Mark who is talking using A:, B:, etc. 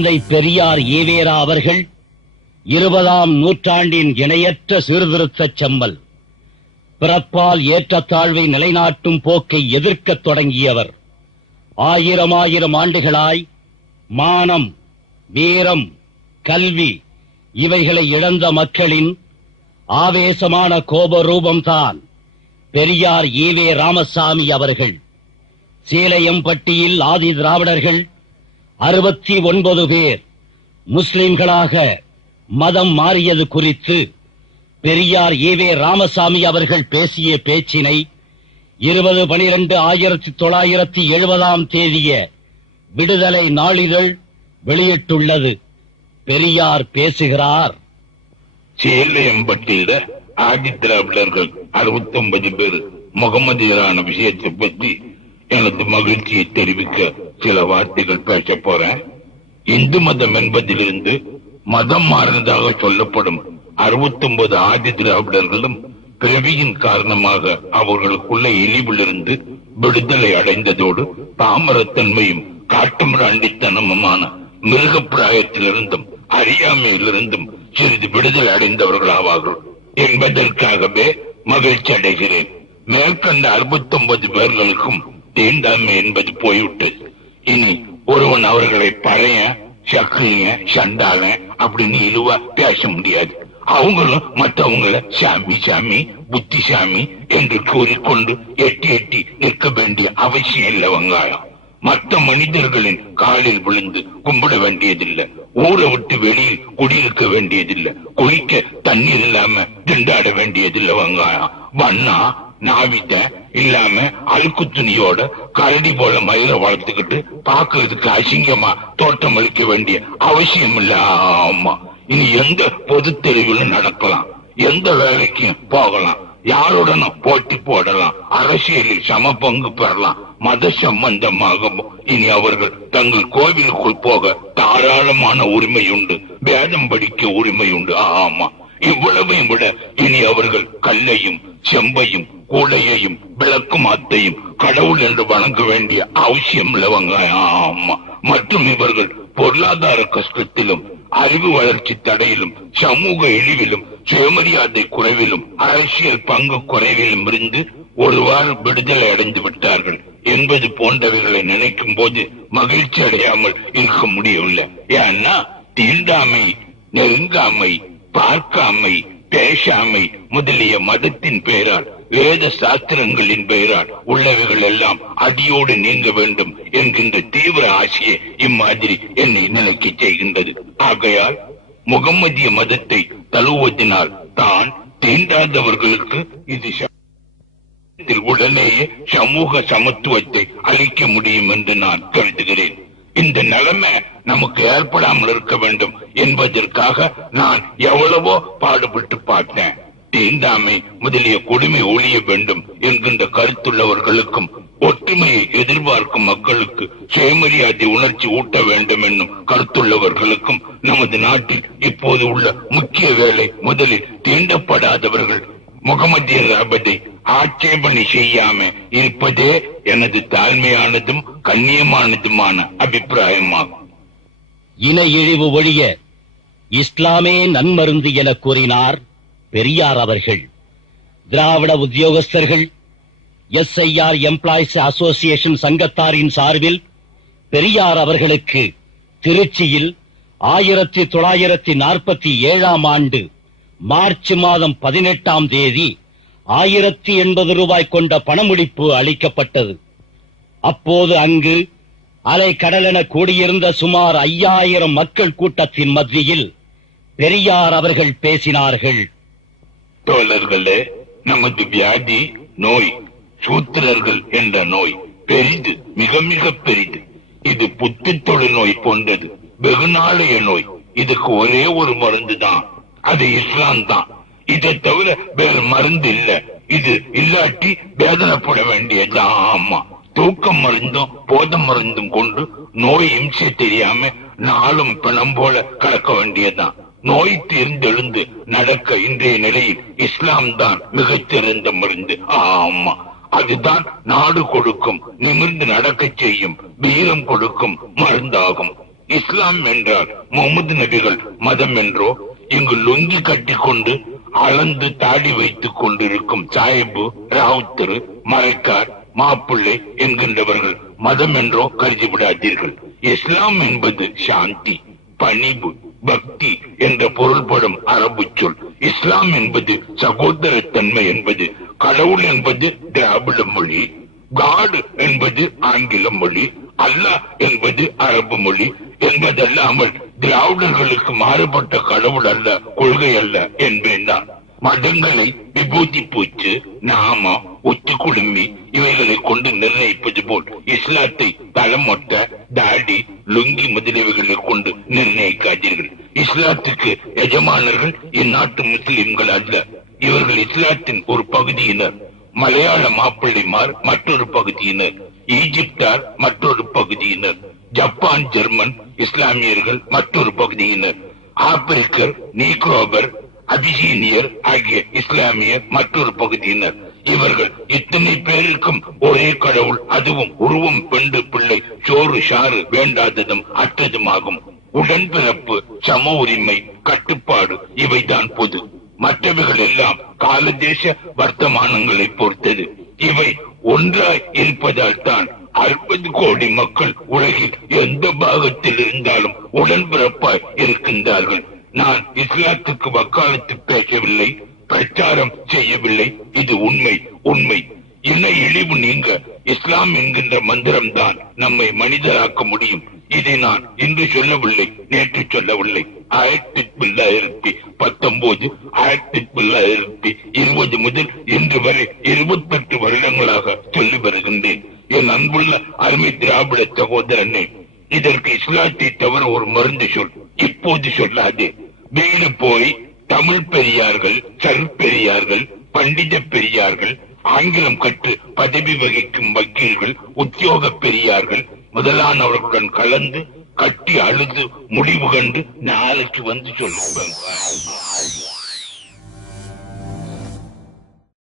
A: தந்தை பெரியார் ஈவேரா அவர்கள் இருபதாம் நூற்றாண்டின் இணையற்ற சீர்திருத்தச் செம்மல் பிறப்பால் ஏற்றத்தாழ்வை நிலைநாட்டும் போக்கை எதிர்க்கத் தொடங்கியவர். ஆயிரம் ஆயிரம் ஆண்டுகளாய் மானம் வீரம் கல்வி இவைகளை இழந்த மக்களின் ஆவேசமான கோப ரூபம்தான் பெரியார் ஈவே ராமசாமி அவர்கள். சீலையம்பட்டியில் ஆதி திராவிடர்கள் அறுபத்தி ஒன்பது பேர் முஸ்லிம்களாக மதம் மாறியது குறித்து பெரியார் ஈவே ராமசாமி அவர்கள் பேசிய பேச்சினை இருபது பனிரெண்டு ஆயிரத்தி தொள்ளாயிரத்தி எழுபதாம் தேதிய விடுதலை நாளிதழ் வெளியிட்டுள்ளது. பெரியார் பேசுகிறார்.
B: சேலையம்பட்டியில ஆதி திராவிடர்கள் அறுபத்தி ஒன்பது பேர் முகமதியரான விஷயத்தை பற்றி எனது மகிழ்ச்சியை தெரிவிக்க சில வார்த்தைகள் பேச போறேன். இந்து மதம் என்பதிலிருந்து மதம் மாறினதாக சொல்லப்படும் அறுபத்தி ஒன்பது ஆதி திராவிடர்களும் பிறவியின் காரணமாக அவர்களுக்குள்ள இழிவிலிருந்து விடுதலை அடைந்ததோடு தாமரத்தன்மையும் காட்டுமிராண்டித்தனமுமான மிருகப்பிராயத்திலிருந்தும் அறியாமையிலிருந்தும் சிறிது விடுதலை அடைந்தவர்களாவார்கள். என்பதற்காகவே மகிழ்ச்சி அடைகிறேன். மேற்கண்ட அறுபத்தி ஒன்பது பேர்களுக்கும் தீண்டாமை என்பது போய்விட்டது. இனி ஒருவன் அவர்களை பறைய சக்கிலிய சண்டால அப்படின்னு இழுவா பேச முடியாது. அவங்களும் மற்றவங்கள சாமி சாமி புத்திசாமி என்று கூறிக்கொண்டு எட்டி எட்டி நிற்க வேண்டிய அவசியம் இல்லை வெங்காயம் மற்ற மனிதர்களின் காலில் விழுந்து கும்பிட வேண்டியதில்லை. ஊரை விட்டு வெளியில் குடியிருக்க வேண்டியதில்லை. குளிக்க தண்ணீர் இல்லாம திண்டாட வேண்டியதில்லை வெங்காயம் வண்ணா நாவிட்ட இல்லாம அழுக்கு துணியோட கரடி போல மயிரை வளர்த்துக்கிட்டு பாக்குறதுக்கு அசிங்கமா தோட்டம் அளிக்க வேண்டிய அவசியம் இல்ல ஆமா. இனி எந்த பொது தெருவிலும் நடக்கலாம். எந்த வேலைக்கும் போகலாம். யாருடனும் போட்டி போடலாம். அரசியலில் சம பங்கு பெறலாம். மத சம்பந்தமாக இனி அவர்கள் தங்கள் கோவிலுக்குள் போக தாராளமான உரிமை உண்டு வேதம் படிக்க உரிமை உண்டு ஆமா. இவ்வளவையும் விட இனி அவர்கள் கல்லையும் செம்பையும் கூடையையும் விளக்கும் அத்தையும் கடவுள் என்று வணங்க வேண்டிய அவசியம் இல்லவங்க ஆமா. மற்றும் இவர்கள் பொருளாதார கஷ்டத்திலும் அறிவு வளர்ச்சி தடையிலும் சமூக இழிவிலும் சுயமரியாதை குறைவிலும் அரசியல் பங்கு குறைவிலும் இருந்து ஒருவாறு விடுதலை அடைந்து விட்டார்கள் என்பது போன்றவைகளை நினைக்கும் போது மகிழ்ச்சி அடையாமல் இருக்க முடியவில்லை. ஏன்னா தீண்டாமை நெருங்காமை பார்க்காமை பேசாமை முதலிய மதத்தின் பெயரால் வேத சாஸ்திரங்களின் பெயரால் உள்ளவைகள் எல்லாம் அடியோடு நீங்க வேண்டும் என்கின்ற தீவிர ஆசையை இம்மாதிரி என்னை நினைக்க செய்கின்றது. ஆகையால் முகம்மதிய மதத்தை தழுவதினால் தான் தீண்டாதவர்களுக்கு இது உடனேயே சமூக சமத்துவத்தை அளிக்க முடியும் என்று நான் கருதுகிறேன். இந்த நிலைமை நமக்கு ஏற்படாமல் இருக்க வேண்டும் என்பதற்காக நான் எவ்வளவோ பாடுபட்டு பார்த்தேன். தீண்டாமை முதலிய கொடுமை ஒழிய வேண்டும் என்கின்ற கருத்துள்ளவர்களுக்கும் ஒற்றுமையை எதிர்பார்க்கும் மக்களுக்கு சுயமரியாதை உணர்ச்சி ஊட்ட வேண்டும் என்னும் கருத்துள்ளவர்களுக்கும் நமது நாட்டில் இப்போது உள்ள முக்கிய வேலை முதலில் தீண்டப்படாதவர்கள் முகமதிய ராபத்தை ஆட்சேபனை செய்யாம இருப்பதே எனது தாழ்மையானதும் கண்ணியமானதுமான அபிப்பிராயமாகும்.
A: இன இழிவு ஒழிய இஸ்லாமே நன்மருந்து என கூறினார் பெரியார் அவர்கள். திராவிட உத்தியோகஸ்தர்கள் எஸ்ஐஆர் எம்ப்ளாய்ஸ் அசோசியேஷன் சங்கத்தாரின் சார்பில் பெரியார் அவர்களுக்கு திருச்சியில் ஆயிரத்தி தொள்ளாயிரத்தி நாற்பத்தி ஏழாம் ஆண்டு மார்ச் மாதம் பதினெட்டாம் தேதி ஆயிரத்தி எண்பது ரூபாய் கொண்ட பணமுடிப்பு அளிக்கப்பட்டது. அப்போது அங்கு அலை கடலென கூடியிருந்த சுமார் ஐயாயிரம் மக்கள் கூட்டத்தின் மத்தியில் பெரியார் அவர்கள் பேசினார்கள்.
B: தோழர்களே நமது வியாதி நோய் சூத்திரர்கள் என்ற நோய் பெரிது மிக மிக பெரிது. இது புத்தி தொழுநோய் போன்றது வெகுநாளைய நோய். இதுக்கு ஒரே ஒரு மருந்து தான் அது இஸ்லாம் தான் இதை தவிர வேறு மருந்து இல்ல. இது இல்லாட்டி வேதனைப்பட வேண்டியதுதான் ஆமா. தூக்கம் மருந்தும் போத மருந்தும் கொண்டு நோய் இம்சை தெரியாம நாளும் பிணம் போல கலக்க வேண்டியதுதான். நோய் தீர்ந்தெழுந்து நடக்க இன்றைய நிலையில் இஸ்லாம் தான் மிகச்சிறந்த மருந்து. ஆமா. அதுதான் நாடு கொடுக்கும் நிமிர்ந்து நடக்க செய்யும் வீரம் கொடுக்கும் மருந்தாகும். இஸ்லாம் என்றால் முகமது நபிகள் மதம் என்றோ இங்கு லுங்கி கட்டி கொண்டு அளந்து தாடி வைத்துக் கொண்டிருக்கும் சாஹிபு ராவுத்தரு மரைக்கார் மாப்பிள்ளை என்கின்றவர்கள் மதம் என்றோ கருதி விடாதீர்கள் இஸ்லாம் என்பது சாந்தி பணிவு பக்தி என்ற பொருள்படும் அரபு சொல். இஸ்லாம் என்பது சகோதரத்தன்மை என்பது கடவுள் என்பது திராவிட மொழி காடு என்பது ஆங்கில மொழி அல்லாஹ் என்பது அரபு மொழி என்பதல்லாமல் திராவிடர்களுக்கு மாறுபட்ட கடவுள் அல்ல கொள்கை அல்ல என்பேன் தான் மதங்களை விபூதி பூச்சு நாம ஒத்து குடுமி இவைகளை கொண்டு நிர்ணயிப்பது போல் இஸ்லாத்தை தளமொட்ட தாடி லுங்கி முதலியவைகளை கொண்டு நிர்ணயிக்காதீர்கள். இஸ்லாத்துக்கு எஜமானர்கள் இந்நாட்டு முஸ்லிம்கள் அல்ல. இவர்கள் இஸ்லாத்தின் ஒரு பகுதியினர். மலையாள மாப்பிள்ளைமார் மற்றொரு பகுதியினர். ஈஜிப்தார் மற்றொரு பகுதியினர். ஜப்பான் ஜெர்மன் இஸ்லாமியர்கள் மற்றொரு பகுதியினர். ஆப்பிரிக்கர் நீக்ரோபர் அபிசீனியர் ஆகிய இஸ்லாமியர் மற்றொரு பகுதியினர். இவர்கள் இத்தனை பேருக்கும் ஒரே கடவுள் அதுவும் உருவம் பெண்டு பிள்ளை சோறு சாறு வேண்டாததும் அற்றதுமாகும் உடன்பிறப்பு சம உரிமை கட்டுப்பாடு இவைதான் பொது. மற்றவைகள் எல்லாம் காலதேச வர்த்தமானங்களை பொறுத்தது. இவை ஒன்றாய் இருப்பதால் தான் அறுபது கோடி மக்கள் உலகில் எந்த பாகத்தில் இருந்தாலும் உடன்பிறப்பாய் இருக்கின்றார்கள். நான் இஸ்லாத்துக்கு வக்காலத்து பேசவில்லை பிரச்சாரம் செய்யவில்லை. இது உண்மை உண்மை. இன இழிவு நீங்க இஸ்லாம் என்கின்ற மந்திரம் தான் நம்மை மனிதராக்க முடியும். இதை நான் இன்று சொல்லவில்லை நேற்று சொல்லவில்லை. ஆயிரத்தி தொள்ளாயிரத்தி பத்தொன்பது ஆயிரத்தி தொள்ளாயிரத்தி இருபது முதல் இன்று வரை இருபத்தெட்டு வருடங்களாக சொல்லி வருகின்றேன். என் அன்புள்ள அருமை திராவிட சகோதரனே இதற்கு இஸ்லாத்தை தவிர ஒரு மருந்து சொல் இப்போது சொல்லாதே. வீடு போய் தமிழ் பெரியார்கள் சரு பெரியார்கள் பண்டித பெரியார்கள் ஆங்கிலம் கற்று பதவி வகிக்கும் வக்கீல்கள் உத்தியோக பெரியார்கள் முதலானவர்களுடன் கலந்து கட்டி அழுது முடிவு கண்டு நாளைக்கு வந்து சொல்லுவேன்